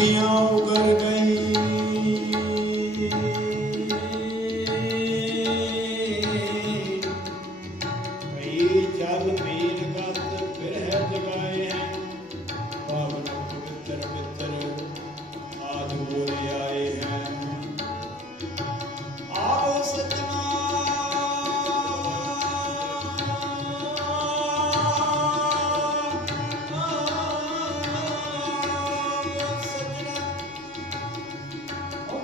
you know